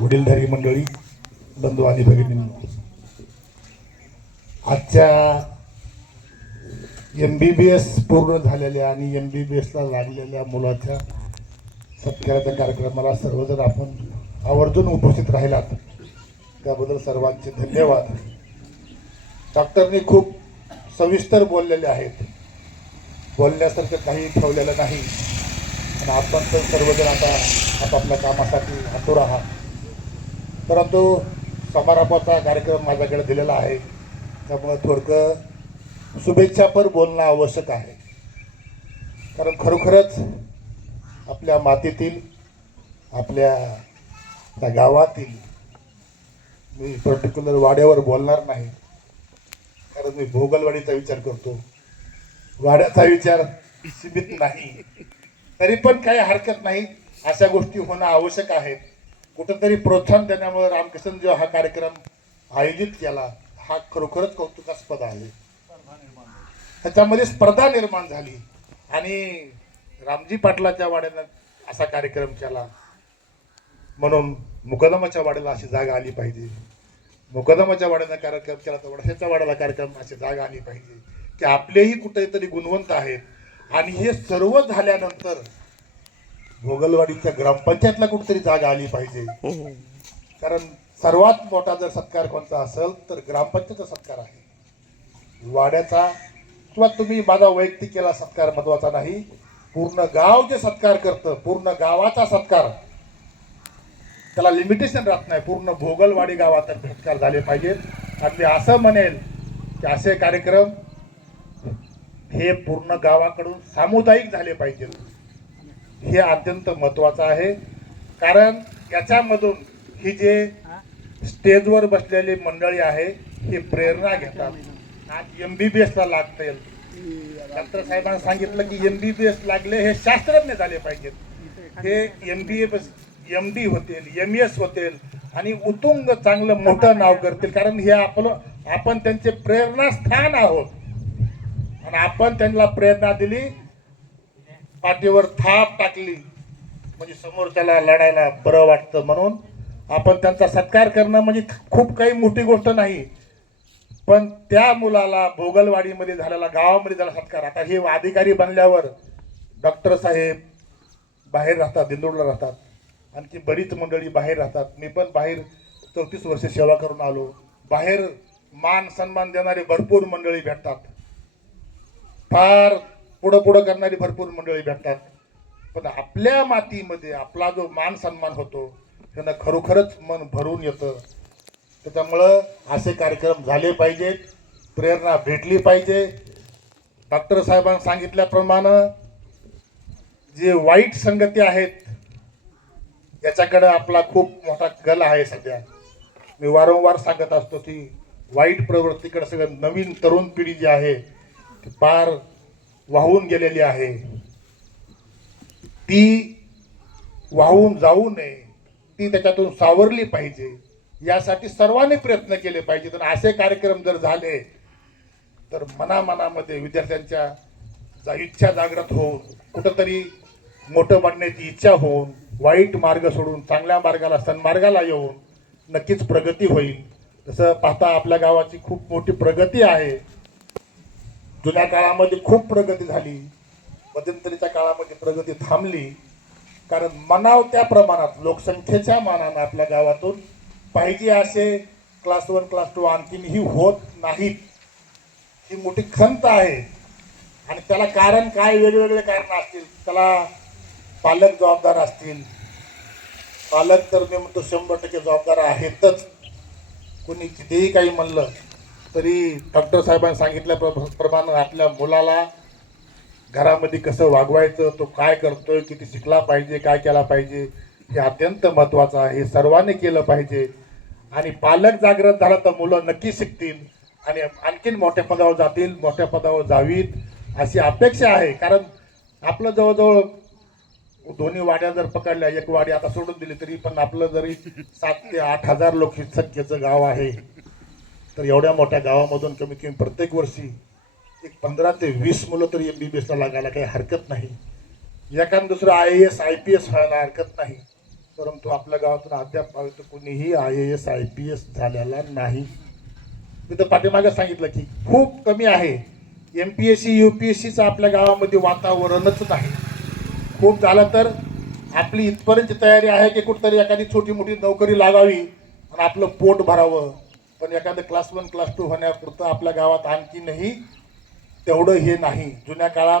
वडीलधारी मंडळी, बंधू आणि भगिनींनो, आजच्या MBBS पूर्ण झालेल्या आणि MBBSला लागलेल्या मुलाच्या सत्काराच्या कार्यक्रमाला सर्वजण आपण आवर्जून उपस्थित राहिलात, त्याबद्दल सर्वांचे धन्यवाद. डॉक्टरनी खूप सविस्तर बोललेले आहेत, बोलण्यासारखं काही ठेवलेलं नाही. आणि आपण तर सर्वजण आता आपापल्या कामासाठी आतुर आहात. परंतु समारोपाचा कार्यक्रम माझ्याकडे दिलेला आहे, त्यामुळे थोडकं शुभेच्छापर बोलणं आवश्यक आहे. कारण खरोखरच आपल्या मातीतील, आपल्या त्या गावातील, मी पर्टिक्युलर वाड्यावर बोलणार नाही, कारण मी भोगलवाडीचा विचार करतो, वाड्याचा विचार सीमित नाही. तरी पण काही हरकत नाही, अशा गोष्टी होणं आवश्यक आहे. कुठंतरी प्रोत्साहन देण्यामुळे रामकिशन जो हा कार्यक्रम आयोजित केला, हा खरोखरच कौतुकास्पद आहे. त्याच्यामध्ये स्पर्धा निर्माण झाली आणि रामजी पाटलाच्या वाड्यानं असा कार्यक्रम केला, म्हणून मुकदमाच्या वाड्याला अशी जागा आली पाहिजे. मुकदमाच्या वाड्यानं कार्यक्रम केला तर वडशाच्या वाड्याला कार्यक्रम अशी जागा आली पाहिजे, की आपलेही कुठेतरी गुणवंत आहेत. आणि हे सर्व झाल्यानंतर भोगलवाडीच्या ग्रामपंचायतला कुठेतरी जागा आली पाहिजे. कारण सर्वात मोठा जर सत्कार कोणता असेल तर ग्रामपंचायतचा सत्कार आहे. वाड्याचा किंवा तुम्ही माझा वैयक्तिक केला सत्कार महत्वाचा नाही, पूर्ण गाव जे सत्कार करतं, पूर्ण गावाचा सत्कार, त्याला लिमिटेशन राहत नाही. पूर्ण भोगलवाडी गावाचा सत्कार झाले पाहिजेत. आणि मी असं म्हणेल की असे कार्यक्रम हे पूर्ण गावाकडून सामुदायिक झाले पाहिजेत. हे अत्यंत महत्वाचं आहे. कारण याच्यामधून ही जे स्टेजवर बसलेली मंडळी आहे ही प्रेरणा घेतात. आज MBBSला लागते. डॉक्टर साहेबांनी सांगितलं की MBBS लागले हे शास्त्रज्ञ झाले पाहिजेत. हे MBBS MD होतील, MS होतील आणि उत्तुंग चांगलं मोठं नाव करतील. कारण हे आपण त्यांचे प्रेरणास्थान आहोत आणि आपण त्यांना प्रेरणा दिली, पाठीवर थाप टाकली, म्हणजे समोरच्याला लढायला बरं वाटतं. म्हणून आपण त्यांचा सत्कार करणं म्हणजे खूप काही मोठी गोष्ट नाही. पण त्या मुलाला भोगलवाडीमध्ये झालेला, गावामध्ये झाला सत्कार, आता हे अधिकारी बनल्यावर डॉक्टर साहेब बाहेर राहतात, दिंडोरला राहतात, आणखी बरीच मंडळी बाहेर राहतात. मी पण बाहेर 34 वर्ष सेवा करून आलो. बाहेर मान सन्मान देणारे भरपूर मंडळी भेटतात, फार पुढं करणारी भरपूर मंडळी भेटतात. पण आपल्या मातीमध्ये आपला जो मान सन्मान होतो त्यांना खरोखरच मन भरून येतं. त्याच्यामुळं असे कार्यक्रम झाले पाहिजेत, प्रेरणा भेटली पाहिजे. डॉक्टर साहेबांनी सांगितल्याप्रमाणे जे वाईट संगती आहेत याच्याकडे आपला खूप मोठा कल आहे. सध्या मी वारंवार सांगत असतो की वाईट प्रवृत्तीकडे सगळं नवीन तरुण पिढी जी आहे ती पार वाहून गेलेली आहे. ती वाहून जाऊ नये, ती त्याच्यातून सावरली पाहिजे. यासाठी सर्वांनी प्रयत्न केले पाहिजेत. आणि असे कार्यक्रम जर झाले तर मनामध्ये विद्यार्थ्यांच्या इच्छा जागृत होऊन, कुठंतरी मोठं बनण्याची इच्छा होऊन, वाईट मार्ग सोडून चांगल्या मार्गाला, सन्मार्गाला येऊन नक्कीच प्रगती होईल. तसं पाहता आपल्या गावाची खूप मोठी प्रगती आहे. जुन्या काळामध्ये खूप प्रगती झाली, मध्यंतरीच्या काळामध्ये प्रगती थांबली. कारण म्हणाव त्या प्रमाणात लोकसंख्येच्या मानानं आपल्या गावातून पाहिजे असे क्लास 1 क्लास 2 आणखीनही होत नाहीत. ही मोठी खंत आहे. आणि त्याला कारण काय, वेगवेगळे कारण असतील, त्याला पालक जबाबदार असतील. पालक तर मी म्हणतो 100% जबाबदार आहेतच. कोणी कितीही काही म्हणलं तरी डॉक्टर साहेबांनी सांगितल्याप्रमाणे आपल्या मुलाला घरामध्ये कसं वागवायचं, तो काय करतोय, किती शिकला पाहिजे, काय केला पाहिजे, हे अत्यंत महत्त्वाचं आहे. हे सर्वांनी केलं पाहिजे. आणि पालक जागृत झाला तर मुलं नक्की शिकतील आणि आणखीन मोठ्या पदावर जातील, मोठ्या पदावर जावीत अशी अपेक्षा आहे. कारण आपलं जवळजवळ दोन्ही वाड्या जर पकडल्या, एक वाडी आता सोडून दिली तरी पण आपलं जरी 7 ते 8 हजार लोकसंख्येचं गाव आहे, तर एवढ्या मोठ्या गावामधून कमीत कमी प्रत्येक वर्षी एक 15 ते 20 मुलं तरी MBBSला लागायला काही हरकत नाही. एखादं दुसरं IAS IPS व्हायला हरकत नाही. परंतु आपल्या गावातून अद्याप कोणीही IAS IPS झालेला नाही. मी तर पाठीमागे सांगितलं की खूप कमी आहे. MPSC UPSCचं आपल्या गावामध्ये वातावरणच नाही. खूप झालं तर आपली इथपर्यंत तयारी आहे की कुठेतरी एखादी छोटी मोठी नोकरी लागावी आणि आपलं पोट भरावं. पण एखादं क्लास 1 क्लास 2 होण्यापुरतं आपल्या गावात आणखीनही तेवढं हे नाही. जुन्या काळात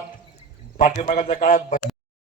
पाठीमागाच्या काळात